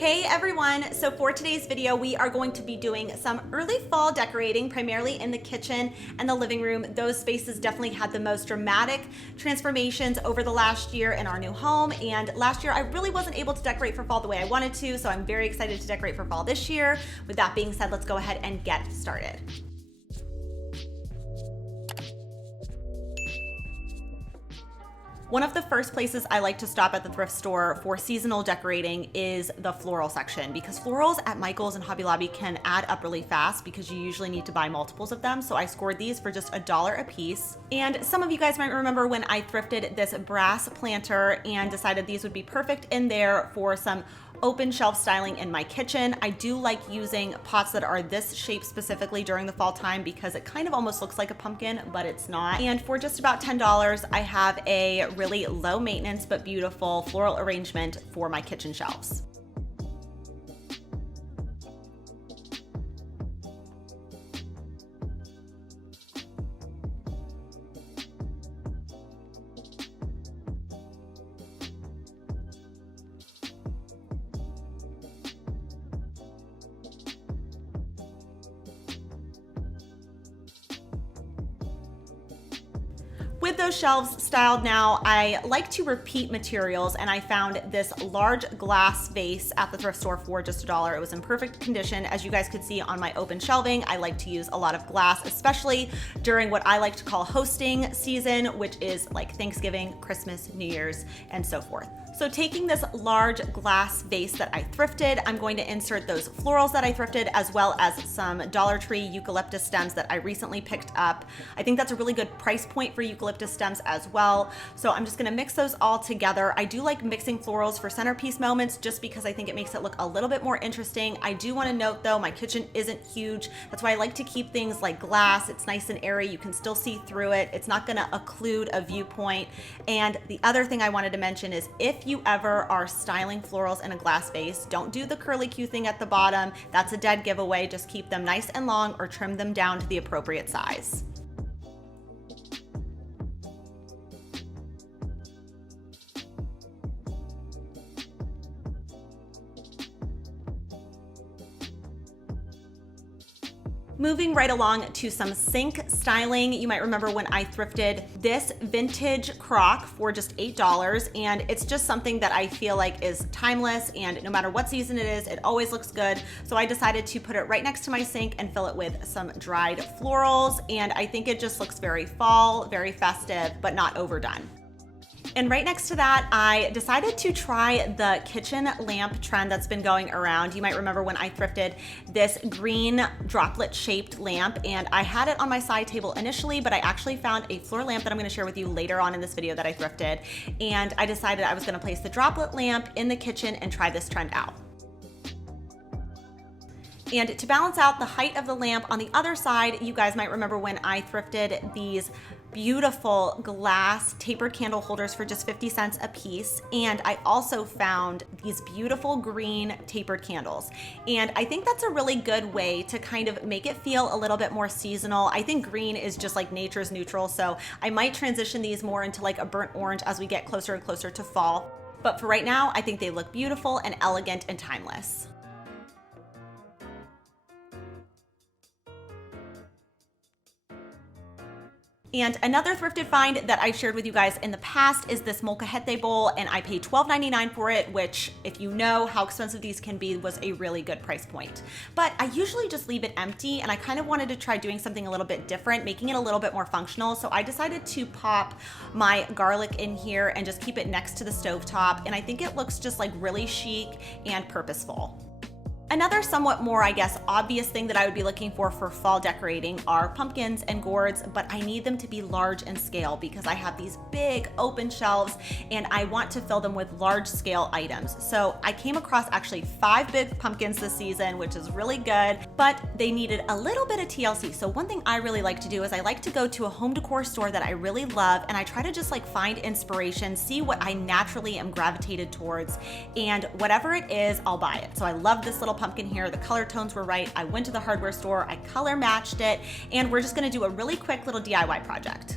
Hey everyone, so for today's video, we are going to be doing some early fall decorating, primarily in the kitchen and the living room. Those spaces definitely had the most dramatic transformations over the last year in our new home. And last year, I really wasn't able to decorate for fall the way I wanted to, so I'm very excited to decorate for fall this year. With that being said, let's go ahead and get started. One of the first places I like to stop at the thrift store for seasonal decorating is the floral section, because florals at Michael's and Hobby Lobby can add up really fast because you usually need to buy multiples of them. So I scored these for just $1 a piece. And some of you guys might remember when I thrifted this brass planter and decided these would be perfect in there for some open shelf styling in my kitchen. I do like using pots that are this shape specifically during the fall time because it kind of almost looks like a pumpkin, but it's not. And for just about $10, I have a really low maintenance but beautiful floral arrangement for my kitchen shelves. With those shelves styled now, I like to repeat materials, and I found this large glass vase at the thrift store for just $1. It was in perfect condition. As you guys could see on my open shelving, I like to use a lot of glass, especially during what I like to call hosting season, which is like Thanksgiving, Christmas, New Year's, and so forth. So taking this large glass vase that I thrifted, I'm going to insert those florals that I thrifted, as well as some Dollar Tree eucalyptus stems that I recently picked up. I think that's a really good price point for eucalyptus stems as well. So I'm just gonna mix those all together. I do like mixing florals for centerpiece moments just because I think it makes it look a little bit more interesting. I do wanna note though, my kitchen isn't huge. That's why I like to keep things like glass. It's nice and airy. You can still see through it. It's not gonna occlude a viewpoint. And the other thing I wanted to mention is if you ever are styling florals in a glass vase, don't do the curly Q thing at the bottom. That's a dead giveaway. Just keep them nice and long or trim them down to the appropriate size. Moving right along to some sink styling. You might remember when I thrifted this vintage crock for just $8, and it's just something that I feel like is timeless, and no matter what season it is, it always looks good. So I decided to put it right next to my sink and fill it with some dried florals, and I think it just looks very fall, very festive, but not overdone. And right next to that, I decided to try the kitchen lamp trend that's been going around. You might remember when I thrifted this green droplet shaped lamp, and I had it on my side table initially, but I actually found a floor lamp that I'm gonna share with you later on in this video that I thrifted. And I decided I was gonna place the droplet lamp in the kitchen and try this trend out. And to balance out the height of the lamp on the other side, you guys might remember when I thrifted these beautiful glass tapered candle holders for just 50 cents a piece. And I also found these beautiful green tapered candles. And I think that's a really good way to kind of make it feel a little bit more seasonal. I think green is just like nature's neutral. So I might transition these more into like a burnt orange as we get closer and closer to fall. But for right now, I think they look beautiful and elegant and timeless. And another thrifted find that I shared with you guys in the past is this molcajete bowl, and I paid $12.99 for it, which, if you know how expensive these can be, was a really good price point. But I usually just leave it empty, and I kind of wanted to try doing something a little bit different, making it a little bit more functional. So I decided to pop my garlic in here and just keep it next to the stovetop, and I think it looks just like really chic and purposeful. Another somewhat more, I guess, obvious thing that I would be looking for fall decorating are pumpkins and gourds, but I need them to be large in scale because I have these big open shelves and I want to fill them with large scale items. So I came across actually 5 big pumpkins this season, which is really good, but they needed a little bit of TLC. So one thing I really like to do is I like to go to a home decor store that I really love, and I try to just like find inspiration, see what I naturally am gravitated towards, and whatever it is, I'll buy it. So I love this little pumpkin here. The color tones were right. I went to the hardware store, I color matched it, and we're just gonna do a really quick little DIY project.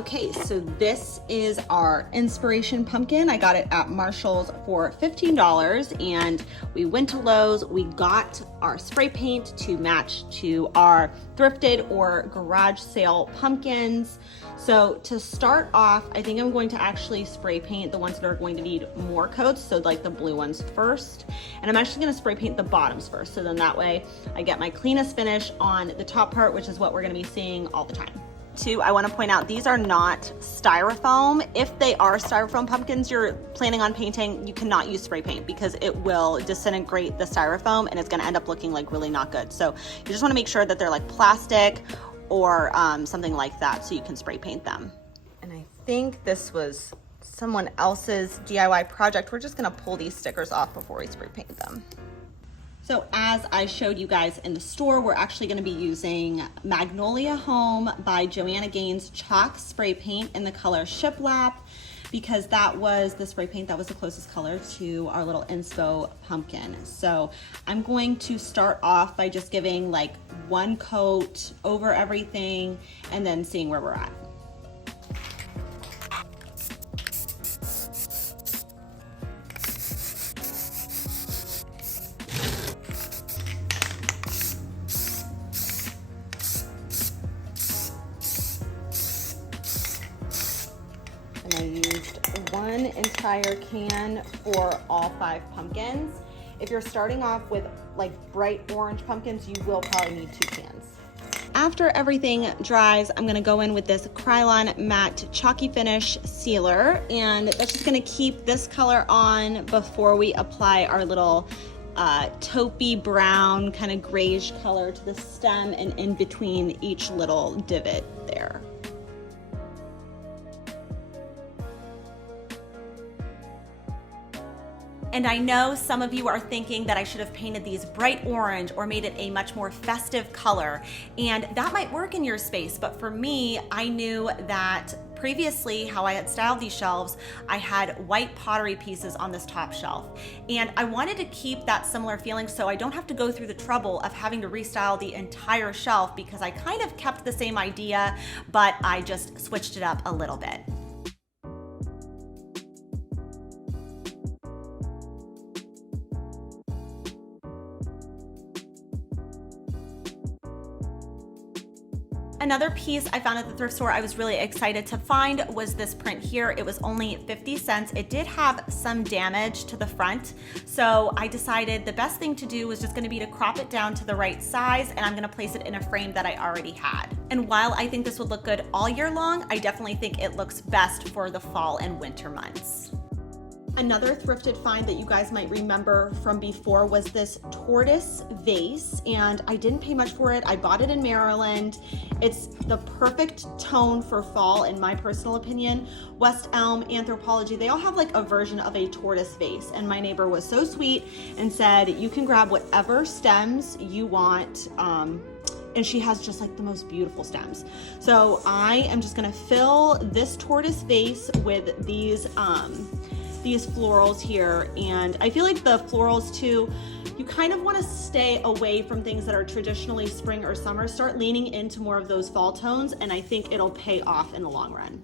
Okay, so this is our inspiration pumpkin. I got it at Marshall's for $15, and we went to Lowe's. We got our spray paint to match to our thrifted or garage sale pumpkins. So to start off, I think I'm going to actually spray paint the ones that are going to need more coats, so like the blue ones first. And I'm actually gonna spray paint the bottoms first, so then that way I get my cleanest finish on the top part, which is what we're gonna be seeing all the time. Too, I want to point out these are not styrofoam. If they are styrofoam pumpkins you're planning on painting, you cannot use spray paint because it will disintegrate the styrofoam and it's going to end up looking like really not good. So you just want to make sure that they're like plastic or something like that so you can spray paint them. And I think this was someone else's DIY project. We're just going to pull these stickers off before we spray paint them. So as I showed you guys in the store, we're actually going to be using Magnolia Home by Joanna Gaines chalk spray paint in the color Shiplap, because that was the spray paint that was the closest color to our little inspo pumpkin. So I'm going to start off by just giving like one coat over everything and then seeing where we're at. I used one entire can for all 5 pumpkins. If you're starting off with like bright orange pumpkins, you will probably need 2 cans. After everything dries, I'm gonna go in with this Krylon Matte Chalky Finish Sealer, and that's just gonna keep this color on before we apply our little taupey brown kind of grayish color to the stem and in between each little divot there. And I know some of you are thinking that I should have painted these bright orange or made it a much more festive color, and that might work in your space, but for me, I knew that previously how I had styled these shelves, I had white pottery pieces on this top shelf, and I wanted to keep that similar feeling so I don't have to go through the trouble of having to restyle the entire shelf, because I kind of kept the same idea, but I just switched it up a little bit. Another piece I found at the thrift store I was really excited to find was this print here. It was only 50 cents. It did have some damage to the front, so I decided the best thing to do was just gonna be to crop it down to the right size, and I'm gonna place it in a frame that I already had. And while I think this would look good all year long, I definitely think it looks best for the fall and winter months. Another thrifted find that you guys might remember from before was this tortoise vase, and I didn't pay much for it. I bought it in Maryland. It's the perfect tone for fall in my personal opinion. West Elm, Anthropologie, they all have like a version of a tortoise vase, and my neighbor was so sweet and said you can grab whatever stems you want, and she has just like the most beautiful stems. So I am just gonna fill this tortoise vase with these florals here, and I feel like the florals too, you kind of want to stay away from things that are traditionally spring or summer. Start leaning into more of those fall tones, and I think it'll pay off in the long run.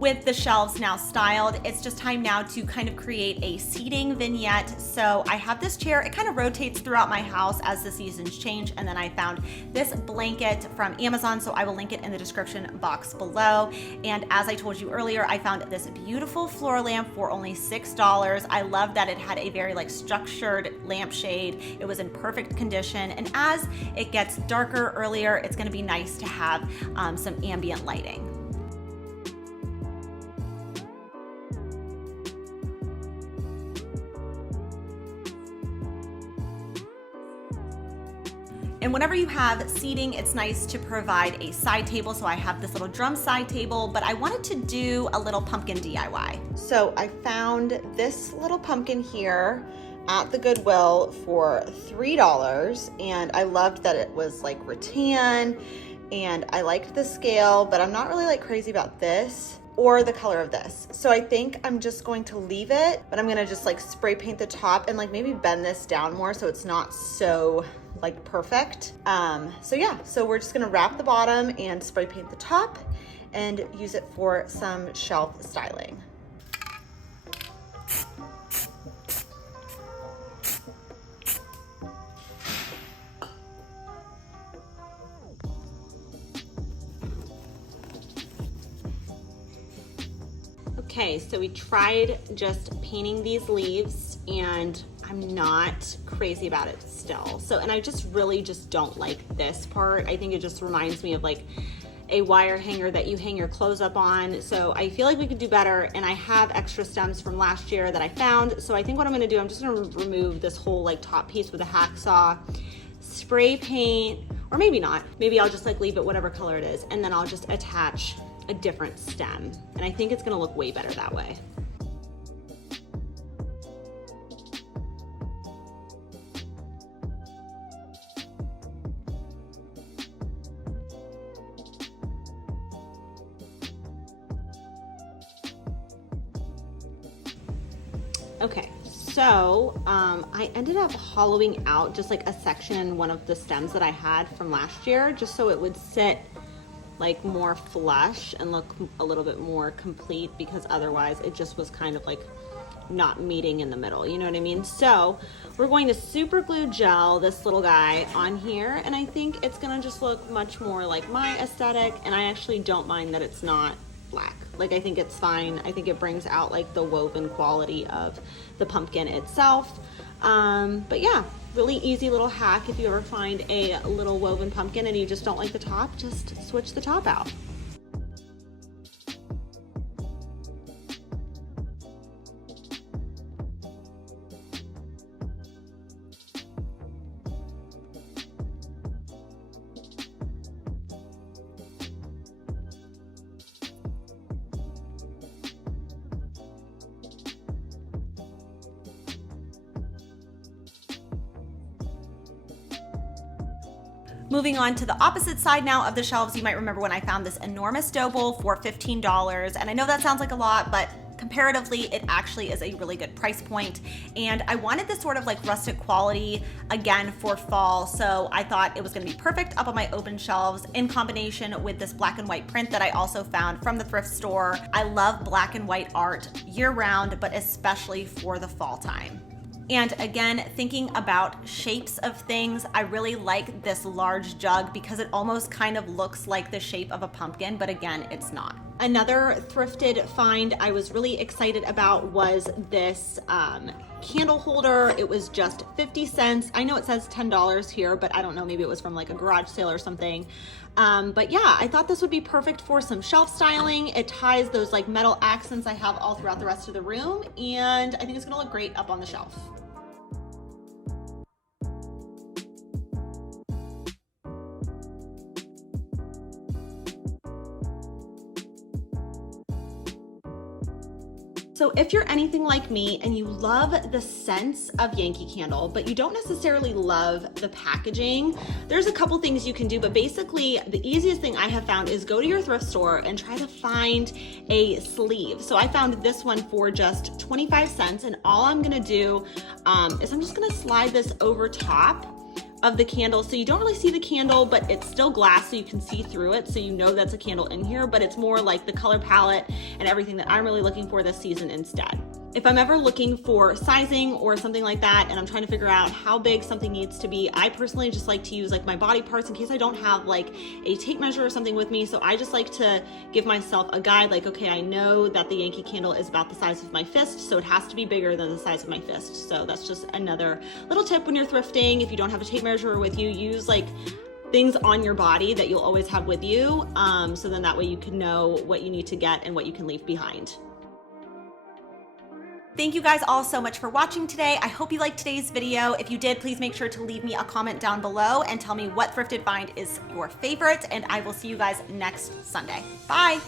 With the shelves now styled, it's just time now to kind of create a seating vignette. So I have this chair, it kind of rotates throughout my house as the seasons change, and then I found this blanket from Amazon, so I will link it in the description box below. And as I told you earlier, I found this beautiful floor lamp for only $6. I love that it had a very like structured lampshade. It was in perfect condition, and as it gets darker earlier, it's gonna be nice to have some ambient lighting. And whenever you have seating, it's nice to provide a side table. So I have this little drum side table, but I wanted to do a little pumpkin DIY. So I found this little pumpkin here at the Goodwill for $3, and I loved that it was like rattan, and I liked the scale, but I'm not really like crazy about this or the color of this. So I think I'm just going to leave it, but I'm gonna just like spray paint the top and like maybe bend this down more so it's not so like perfect. So yeah, so we're just gonna wrap the bottom and spray paint the top and use it for some shelf styling. Okay, so we tried just painting these leaves and I'm not crazy about it still. So, and I just really just don't like this part. I think it just reminds me of like a wire hanger that you hang your clothes up on. So I feel like we could do better, and I have extra stems from last year that I found. So I think what I'm gonna do, I'm just gonna remove this whole like top piece with a hacksaw, spray paint, or maybe not. Maybe I'll just like leave it whatever color it is, and then I'll just attach a different stem. And I think it's gonna look way better that way. Okay, so I ended up hollowing out just like a section in one of the stems that I had from last year, just so it would sit like more flush and look a little bit more complete, because otherwise it just was kind of like not meeting in the middle, you know what I mean? So we're going to super glue gel this little guy on here, and I think it's gonna just look much more like my aesthetic, and I actually don't mind that it's not black. Like, I think it's fine. I think it brings out like the woven quality of the pumpkin itself. But yeah, really easy little hack. If you ever find a little woven pumpkin and you just don't like the top, just switch the top out. Moving on to the opposite side now of the shelves, you might remember when I found this enormous dough bowl for $15. And I know that sounds like a lot, but comparatively, it actually is a really good price point. And I wanted this sort of like rustic quality again for fall. So I thought it was gonna be perfect up on my open shelves in combination with this black and white print that I also found from the thrift store. I love black and white art year round, but especially for the fall time. And again, thinking about shapes of things, I really like this large jug because it almost kind of looks like the shape of a pumpkin, but again, it's not. Another thrifted find I was really excited about was this candle holder. It was just 50 cents. I know it says $10 here, but I don't know, maybe it was from like a garage sale or something. But yeah, I thought this would be perfect for some shelf styling. It ties those like metal accents I have all throughout the rest of the room, and I think it's gonna look great up on the shelf. So if you're anything like me and you love the scents of Yankee Candle, but you don't necessarily love the packaging, there's a couple things you can do, but basically the easiest thing I have found is go to your thrift store and try to find a sleeve. So I found this one for just 25 cents, and all I'm gonna do is I'm just gonna slide this over top of the candle, so you don't really see the candle, but it's still glass, so you can see through it, so you know that's a candle in here, but it's more like the color palette and everything that I'm really looking for this season instead. If I'm ever looking for sizing or something like that, and I'm trying to figure out how big something needs to be, I personally just like to use like my body parts in case I don't have like a tape measure or something with me. So I just like to give myself a guide, like, okay, I know that the Yankee Candle is about the size of my fist, so it has to be bigger than the size of my fist. So that's just another little tip when you're thrifting. If you don't have a tape measure with you, use like things on your body that you'll always have with you. So then that way you can know what you need to get and what you can leave behind. Thank you guys all so much for watching today. I hope you liked today's video. If you did, please make sure to leave me a comment down below and tell me what thrifted find is your favorite, and I will see you guys next Sunday. Bye.